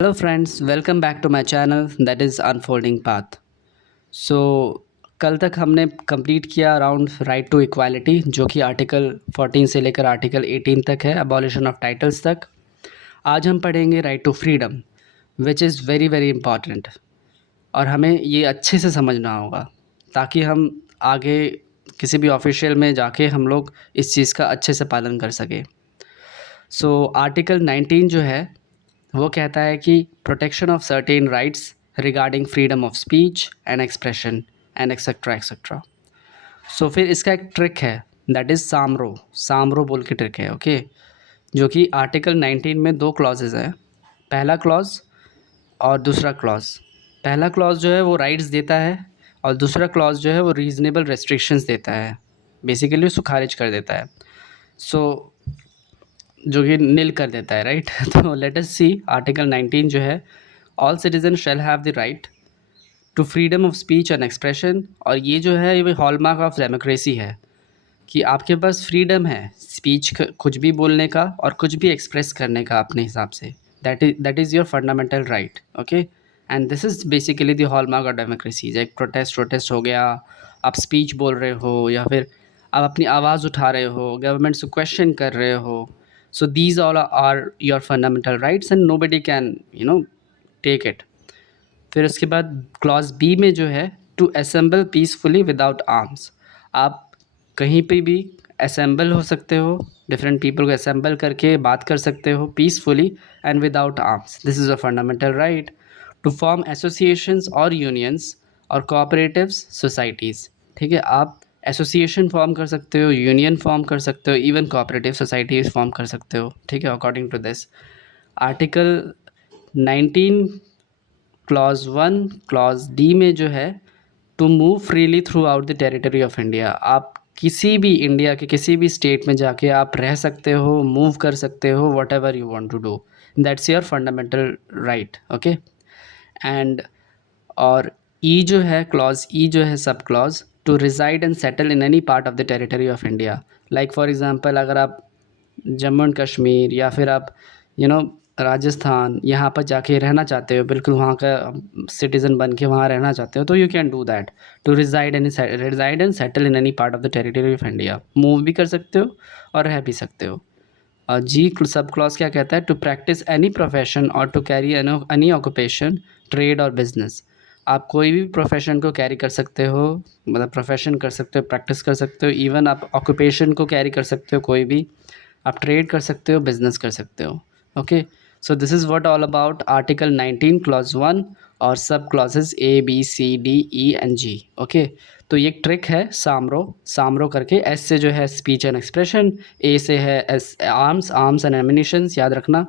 Hello friends, welcome back to my channel that is Unfolding Path. So कल तक हमने complete किया around right to equality जो कि आर्टिकल 14 से लेकर आर्टिकल 18 तक है, अबॉलिशन ऑफ टाइटल्स तक। आज हम पढ़ेंगे right to freedom which is very very important और हमें ये अच्छे से समझना होगा ताकि हम आगे किसी भी ऑफिशियल में जाके हम लोग इस चीज़ का अच्छे से पालन कर सकें। सो आर्टिकल 19 जो है वो कहता है कि protection of certain rights regarding freedom of speech and expression and etcetera etcetera. So फिर इसका एक ट्रिक है दैट इज़ सामरो बोल के ट्रिक है, ओके। जो कि आर्टिकल 19 में दो क्लॉजेज हैं, पहला क्लॉज और दूसरा क्लॉज। पहला क्लॉज जो है वो राइट्स देता है और दूसरा क्लॉज जो है वो रीजनेबल रेस्ट्रिक्शंस देता है, बेसिकली उसको खारिज कर देता है। सो जो कि नील कर देता है, राइट। तो लेट अस सी आर्टिकल 19 जो है, all citizen shall have the right to freedom of speech and expression. और ये जो है ये हॉलमार्क ऑफ डेमोक्रेसी है कि आपके पास फ्रीडम है स्पीच कुछ भी बोलने का और कुछ भी एक्सप्रेस करने का अपने हिसाब से। That is your fundamental right, okay. And this is basically the hallmark of democracy. जैसे प्रोटेस्ट हो गया, आप स्पीच बोल रहे हो या फिर आप अपनी आवाज़ उठा रहे हो, गवर्नमेंट से क्वेश्चन कर रहे हो। So these all are your fundamental rights and nobody can take it. फिर उसके बाद क्लॉज बी में जो है, to assemble peacefully without arms. आप कहीं पे भी असेंबल हो सकते हो, डिफरेंट पीपल को असेंबल करके बात कर सकते हो peacefully and without arms. This is a fundamental right. To form associations और यूनियंस और कोऑपरेटिव्स सोसाइटीज़, ठीक है। आप एसोसिएशन फॉर्म कर सकते हो, यूनियन फॉर्म कर सकते हो, इवन कोऑपरेटिव सोसाइटीज़ फॉर्म कर सकते हो, ठीक है, according to this article 19 clause 1 clause D में जो है, to move freely throughout the territory of India. आप किसी भी इंडिया के किसी भी स्टेट में जाके आप रह सकते हो, मूव कर सकते हो, whatever you want to do, that's your fundamental right, okay. And और ई जो है, क्लॉज ई जो है sub clause, to reside and settle in any part of the territory of India. Like for example अगर आप Jammu and Kashmir या फिर आप राजस्थान यहाँ पर जाके रहना चाहते हो, बिल्कुल वहाँ का सिटीज़न बन के वहाँ रहना चाहते हो, तो you can do that. To reside and settle in any part of the territory of India, move भी कर सकते हो और रह भी सकते हो। और जी सब क्लॉज क्या कहता है, टू प्रैक्टिस एनी प्रोफेशन और to carry any occupation, trade और बिजनेस। आप कोई भी प्रोफेशन को कैरी कर सकते हो, मतलब प्रोफेशन कर सकते हो, प्रैक्टिस कर सकते हो, इवन आप ऑक्यूपेशन को कैरी कर सकते हो, कोई भी आप ट्रेड कर सकते हो, बिजनेस कर सकते हो, okay. So this is what all about article 19 clause 1 और sub clauses A B C D E and G, okay. तो ये एक ट्रिक है सामरो करके। एस से जो है स्पीच एंड एक्सप्रेशन, ए से है आर्म्स एंड एमिनिशंस, याद रखना।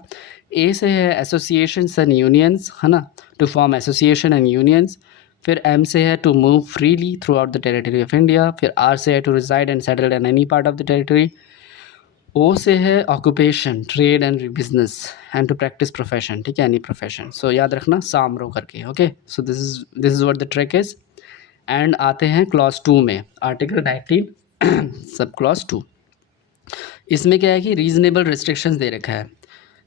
ए से है एसोसिएशंस एंड यूनियंस, है ना, to form association and unions. फिर एम से है to move freely throughout the territory of India. फिर आर से है to reside and settle in any part of the territory. O से है occupation, trade and business and to practise profession, ठीक है, एनी प्रोफेशन। सो याद रखना सामरो करके, okay. So this is what the trick is. And आते हैं क्लॉज 2 में, आर्टिकल 19 सब क्लॉज 2। इसमें क्या है कि रीजनेबल रिस्ट्रिक्शंस दे रखा है।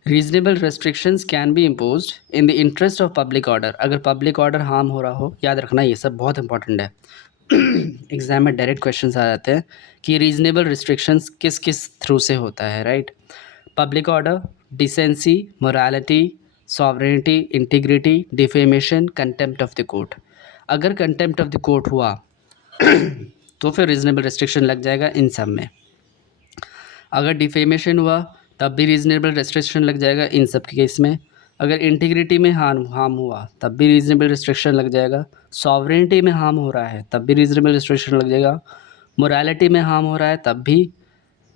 Reasonable restrictions can be imposed in the interest of public order. अगर पब्लिक ऑर्डर हार्म हो रहा हो, याद रखना ये सब बहुत इंपॉर्टेंट है। एग्जाम में डायरेक्ट क्वेश्चंस आ जाते हैं कि रीजनेबल रिस्ट्रिक्शंस किस किस थ्रू से होता है, right. Public order, decency, morality, sovereignty, integrity, defamation, contempt of the court. अगर कंटेम्प्ट ऑफ द कोर्ट हुआ तो फिर रीजनेबल रिस्ट्रिक्शन लग जाएगा इन सब में। अगर डिफेमेशन हुआ तब भी रीजनेबल रिस्ट्रिक्शन लग जाएगा इन सब के केस में। अगर इंटीग्रिटी में हार्म हुआ तब भी रीजनेबल रिस्ट्रिक्शन लग जाएगा। सॉवरेनिटी में हार्म हो रहा है तब भी रीजनेबल रिस्ट्रिक्शन लग जाएगा। मोरालिटी में हार्म हो रहा है तब भी,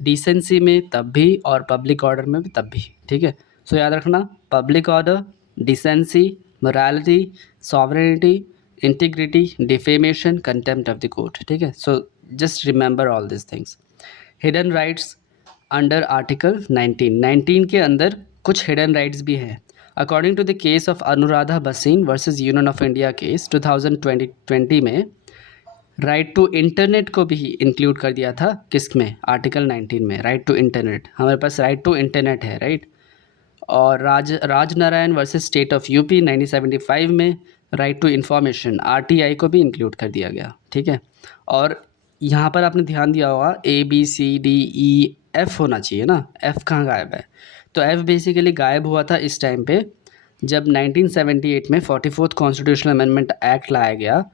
डिसेंसी में तब भी, और पब्लिक ऑर्डर में भी तब भी, ठीक है। सो याद रखना, public order, decency, morality, sovereignty, integrity, defamation, contempt of the court, ठीक है। So just remember all this things. Hidden rights under article 19 के अंदर कुछ हिडन राइट्स भी हैं। According to the case of Anuradha Bhasin versus Union of India case 2020 में, right to internet को भी इंक्लूड कर दिया था किस में, आर्टिकल 19 में। राइट टू इंटरनेट, हमारे पास राइट टू इंटरनेट है, राइट। और Rajnarayan versus state of UP 1975 में राइट टू इन्फॉर्मेशन आरटीआई को भी इंक्लूड कर दिया गया, ठीक है। और यहाँ पर आपने ध्यान दिया होगा ABCDEF होना चाहिए ना, F कहाँ गायब है? तो F बेसिकली गायब हुआ था इस टाइम पे जब 1978 में 44th कॉन्स्टिट्यूशनल अमेंडमेंट एक्ट लाया गया,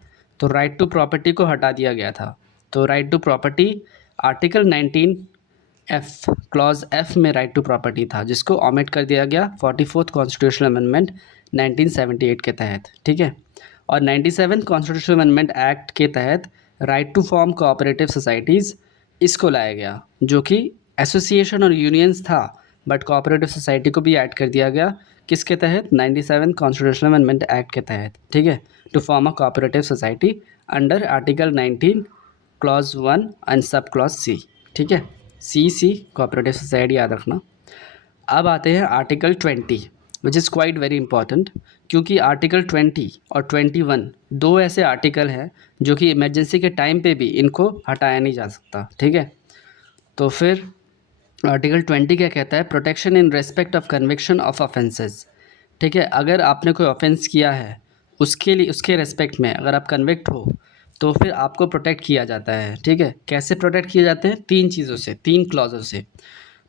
तो राइट टू प्रॉपर्टी को हटा दिया गया था। तो right to property article 19F clause F में राइट टू प्रॉपर्टी था, जिसको ओमिट कर दिया गया 44th कॉन्स्टिट्यूशनल अमेंडमेंट 1978 के तहत, ठीक है। और 97 कॉन्स्टिट्यूशनल अमेंडमेंट एक्ट के तहत right to form cooperative societies इसको लाया गया, जो कि एसोसिएशन और यूनियंस था, बट कोऑपरेटिव सोसाइटी को भी ऐड कर दिया गया किसके तहत? 97 कॉन्स्टिट्यूशनल अमेंडमेंट एक्ट के तहत, ठीक है। To form a cooperative society under article 19 clause 1 and sub clause C, ठीक है। C कोऑपरेटिव सोसाइटी याद रखना। अब आते हैं article 20 which is quite very important, क्योंकि आर्टिकल 20 और 21 दो ऐसे आर्टिकल हैं जो कि इमरजेंसी के टाइम पे भी इनको हटाया नहीं जा सकता, ठीक है। तो फिर आर्टिकल 20 क्या कहता है? Protection in respect of conviction of offences, ठीक है। अगर आपने कोई ऑफेंस किया है उसके लिए उसके रेस्पेक्ट में अगर आप कन्विक्ट हो तो फिर आपको प्रोटेक्ट किया जाता है, ठीक है। कैसे प्रोटेक्ट किए जाते हैं? 3 चीज़ों से, 3 क्लॉजों से।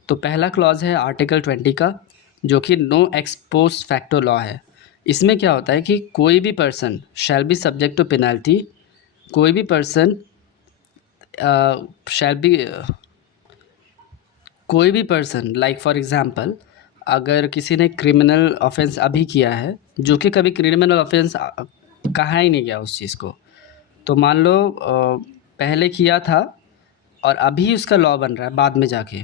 तो पहला क्लॉज है आर्टिकल 20 का, जो कि नो एक्सपोस्ट फैक्टो लॉ है। इसमें क्या होता है कि कोई भी person shall be subject to penalty, कोई भी पर्सन शैल बी कोई भी पर्सन लाइक फॉर एग्ज़ाम्पल अगर किसी ने क्रिमिनल ऑफेंस अभी किया है, जो कि कभी क्रिमिनल ऑफेंस कहा ही नहीं गया उस चीज़ को, तो मान लो पहले किया था और अभी उसका लॉ बन रहा है बाद में जाके,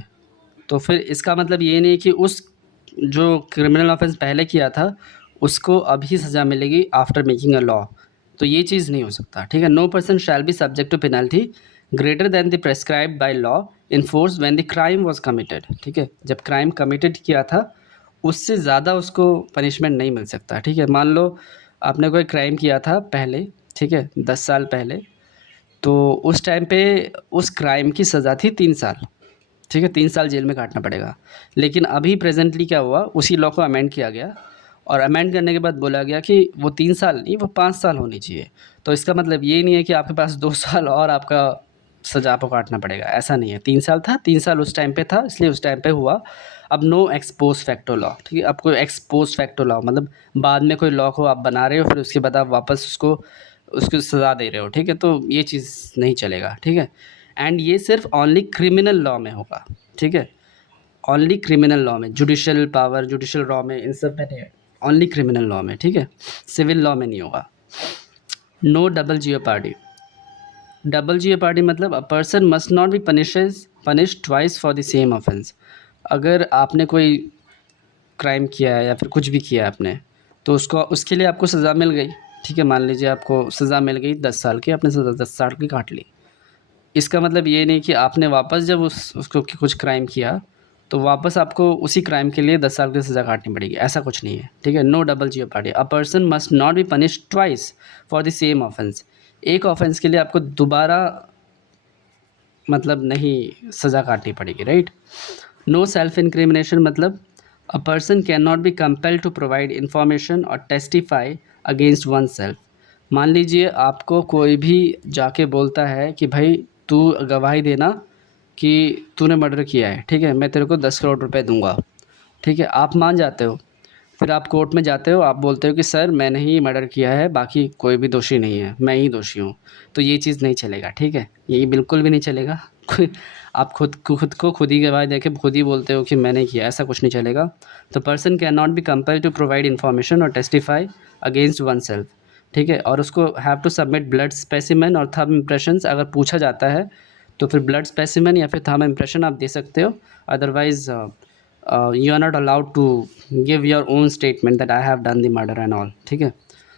तो फिर इसका मतलब ये नहीं कि उस जो क्रिमिनल ऑफेंस पहले किया था उसको अभी सज़ा मिलेगी आफ्टर मेकिंग अ लॉ। तो ये चीज़ नहीं हो सकता, ठीक है। No person shall be subject to penalty greater than the prescribed by law in force when the crime was committed, ठीक है। जब क्राइम कमिटेड किया था उससे ज़्यादा उसको पनिशमेंट नहीं मिल सकता, ठीक है। मान लो आपने कोई क्राइम किया था पहले, ठीक है, 10 साल पहले, तो उस टाइम पे उस क्राइम की सज़ा थी 3 साल, ठीक है, 3 साल जेल में काटना पड़ेगा। लेकिन अभी प्रेजेंटली क्या हुआ, उसी लॉ को अमेंड किया गया और अमेंड करने के बाद बोला गया कि वो 3 साल नहीं, वो 5 साल होनी चाहिए। तो इसका मतलब ये नहीं है कि आपके पास 2 साल और आपका सज़ा आपको काटना पड़ेगा, ऐसा नहीं है। 3 साल था, 3 साल उस टाइम पे था, इसलिए उस टाइम पे हुआ। अब नो एक्सपोज फैक्टो लॉ, ठीक है। अब कोई एक्सपोज फैक्टो लॉ मतलब बाद में कोई लॉ को आप बना रहे हो फिर उसके बाद आप वापस उसको सज़ा दे रहे हो, ठीक है, तो ये चीज़ नहीं चलेगा, ठीक है। एंड ये सिर्फ ओनली क्रिमिनल लॉ में होगा, ठीक है, ओनली क्रिमिनल लॉ में, जुडिशल पावर, जुडिशल लॉ में, इन सब में नहीं, ओनली क्रिमिनल लॉ में, ठीक है, सिविल लॉ में नहीं होगा। No double jeopardy, double jeopardy मतलब a person must not be punished twice for the same offence. अगर आपने कोई क्राइम किया है या फिर कुछ भी किया है आपने, तो उसके लिए आपको सज़ा मिल गई, ठीक है। मान लीजिए आपको सज़ा मिल गई 10 साल की, आपने सज़ा 10 साल की काट ली। इसका मतलब ये नहीं कि आपने वापस जब उसको कुछ क्राइम किया तो वापस आपको उसी क्राइम के लिए 10 साल की सज़ा काटनी पड़ेगी, ऐसा कुछ नहीं है, ठीक है। No double jeopardy, a person must not be punished twice for the same offence. एक ऑफेंस के लिए आपको दोबारा मतलब नहीं सज़ा काटनी पड़ेगी, राइट। नो सेल्फ इंक्रिमिनेशन मतलब a person can not be compelled to provide information और टेस्टिफाई अगेंस्ट वन सेल्फ। मान लीजिए आपको कोई भी जाके बोलता है कि भाई तू गवाही देना कि तूने मर्डर किया है, ठीक है, मैं तेरे को 10 करोड़ रुपए दूंगा, ठीक है, आप मान जाते हो। फिर आप कोर्ट में जाते हो, आप बोलते हो कि सर मैंने ही मर्डर किया है, बाकी कोई भी दोषी नहीं है, मैं ही दोषी हूँ। तो ये चीज़ नहीं चलेगा, ठीक है, ये बिल्कुल भी नहीं चलेगा। आप खुद ही गवाही देके खुद ही बोलते हो कि मैंने किया, ऐसा कुछ नहीं चलेगा। तो person can not be compelled to provide information और टेस्टिफाई अगेंस्ट वन सेल्फ, ठीक है। और उसको have to submit blood specimen और थंब इम्प्रेशंस अगर पूछा जाता है तो फिर ब्लड स्पेसिमेन या फिर थंब इम्प्रेशन आप दे सकते हो। Otherwise you are not allowed to give your own statement that I have done the murder and all, ठीक है।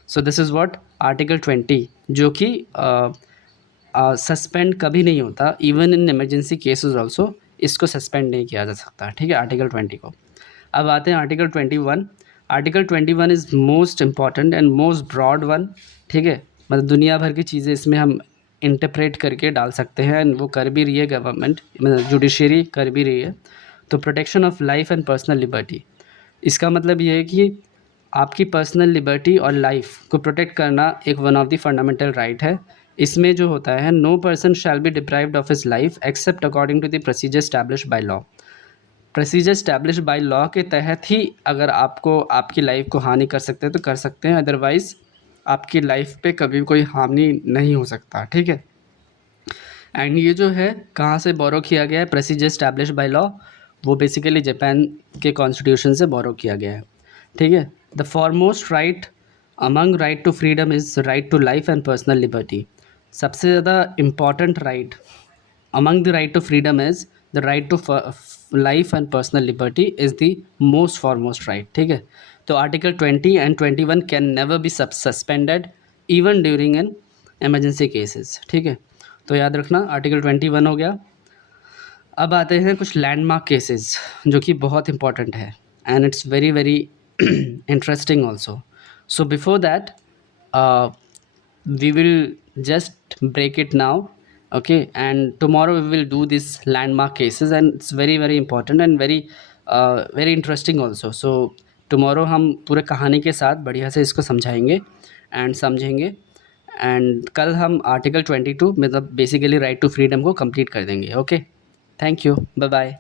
सो दिस इज़ व्हाट आर्टिकल 20, जो कि सस्पेंड कभी नहीं होता, even in emergency cases also इसको सस्पेंड नहीं किया जा सकता, ठीक है, आर्टिकल 20 को। अब आते हैं article 21। Article 21 is most important and most broad one, ठीक है, मतलब दुनिया भर की चीज़ें इसमें हम इंटरप्रेट करके डाल सकते हैं एंड वो कर भी रही है गवर्नमेंट, मतलब जुडिशरी कर भी रही है। तो protection of life and personal liberty, इसका मतलब ये है कि आपकी पर्सनल लिबर्टी और लाइफ को प्रोटेक्ट करना एक one of the fundamental right है। इसमें जो होता है, no person shall be deprived of his life except according to the procedure established by law. Procedure establish by law के तहत ही अगर आपको आपकी लाइफ को हानि कर सकते हैं तो कर सकते हैं, अदरवाइज़ आपकी लाइफ पे कभी कोई हानि नहीं हो सकता, ठीक है। एंड ये जो है कहाँ से बोरो किया गया है, प्रोसीजर एस्टैब्लिश बाय लॉ, वो बेसिकली जापान के कॉन्स्टिट्यूशन से बोरो किया गया है, ठीक है। The foremost right among right to freedom is right to life and personal liberty. सबसे ज़्यादा important right among the right to freedom is the right to life and personal liberty is the most foremost right, ठीक है। तो article 20 and 21 can never be suspended even during an emergency cases, ठीक है। तो याद रखना article 21 हो गया। अब आते हैं कुछ लैंडमार्क केसेस जो कि बहुत इंपॉर्टेंट है and it's very very interesting also. So before that we will just break it now, okay, and tomorrow we will do this landmark cases and it's very very important and very interesting also. So tomorrow हम पूरे कहानी के साथ बढ़िया से इसको समझाएंगे and समझेंगे, एंड कल हम आर्टिकल 22 मतलब बेसिकली राइट टू फ्रीडम को कंप्लीट कर देंगे। Okay, thank you, bye bye.